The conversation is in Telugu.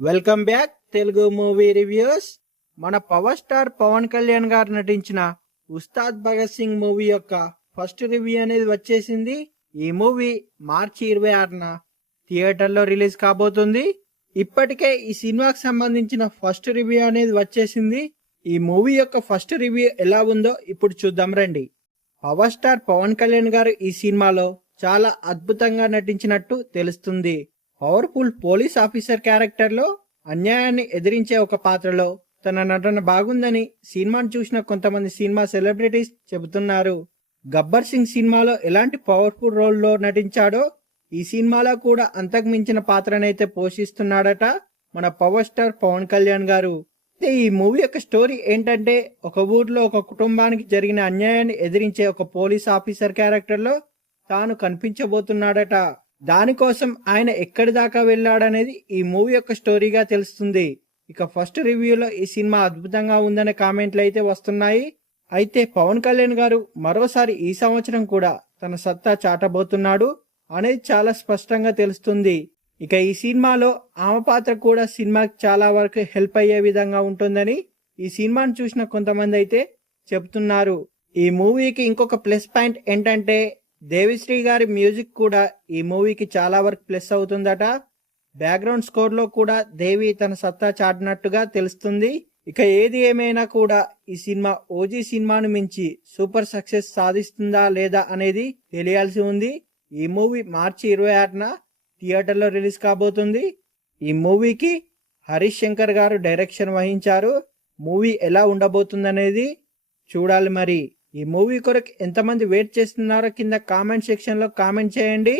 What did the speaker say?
Welcome back Telugu movie reviews. మన పవర్ స్టార్ పవన్ కళ్యాణ్ గారు నటించిన ఉస్తాద్ భగత్ సింగ్ మూవీ యొక్క ఫస్ట్ రివ్యూ అనేది వచ్చేసింది. ఈ మూవీ మార్చి 26న థియేటర్లో రిలీజ్ కాబోతుంది. ఇప్పటికే ఈ సినిమాకి సంబంధించిన ఫస్ట్ రివ్యూ అనేది వచ్చేసింది. ఈ మూవీ యొక్క ఫస్ట్ రివ్యూ ఎలా ఉందో ఇప్పుడు చూద్దాం రండి. పవర్ స్టార్ పవన్ కళ్యాణ్ గారు ఈ సినిమాలో చాలా అద్భుతంగా నటించినట్టు తెలుస్తుంది. పవర్ఫుల్ పోలీస్ ఆఫీసర్ క్యారెక్టర్లో అన్యాయాన్ని ఎదిరించే ఒక పాత్రలో తన నటన బాగుందని సినిమాను చూసిన కొంతమంది సినిమా సెలబ్రిటీస్ చెబుతున్నారు. గబ్బర్ సింగ్ సినిమాలో ఎలాంటి పవర్ఫుల్ రోల్లో నటించాడో ఈ సినిమాలో కూడా అంతకు మించిన పాత్రనైతే పోషిస్తున్నాడట మన పవర్ స్టార్ పవన్ కళ్యాణ్ గారు. ఈ మూవీ యొక్క స్టోరీ ఏంటంటే, ఒక ఊర్లో ఒక కుటుంబానికి జరిగిన అన్యాయాన్ని ఎదిరించే ఒక పోలీస్ ఆఫీసర్ క్యారెక్టర్లో తాను కనిపించబోతున్నాడట. దానికోసం ఆయన ఎక్కడి దాకా వెళ్ళాడనేది ఈ మూవీ యొక్క స్టోరీగా తెలుస్తుంది. ఇక ఫస్ట్ రివ్యూలో ఈ సినిమా అద్భుతంగా ఉందనే కామెంట్లు అయితే వస్తున్నాయి. అయితే పవన్ కళ్యాణ్ గారు మరోసారి ఈ సంవత్సరం కూడా తన సత్తా చాటబోతున్నాడు అనేది చాలా స్పష్టంగా తెలుస్తుంది. ఇక ఈ సినిమాలో ఆమె పాత్ర కూడా సినిమాకి చాలా వరకు హెల్ప్ అయ్యే విధంగా ఉంటుందని ఈ సినిమాను చూసిన కొంతమంది అయితే చెప్తున్నారు. ఈ మూవీకి ఇంకొక ప్లస్ పాయింట్ ఏంటంటే, దేవిశ్రీ గారి మ్యూజిక్ కూడా ఈ మూవీకి చాలా వరకు ప్లస్ అవుతుందట. బ్యాక్గ్రౌండ్ స్కోర్ లో కూడా దేవి తన సత్తా చాటినట్టుగా తెలుస్తుంది. ఇక ఏది ఏమైనా కూడా ఈ సినిమా ఓజీ సినిమాను మించి సూపర్ సక్సెస్ సాధిస్తుందా లేదా అనేది తెలియాల్సి ఉంది. ఈ మూవీ మార్చి 26న థియేటర్లో రిలీజ్ కాబోతుంది. ఈ మూవీకి హరీష్ శంకర్ గారు డైరెక్షన్ వహించారు. మూవీ ఎలా ఉండబోతుందనేది చూడాలి. మరి ఈ మూవీ కొరకు ఎంతమంది వెయిట్ చేస్తున్నారో కింద కామెంట్ సెక్షన్ లో కామెంట్ చేయండి.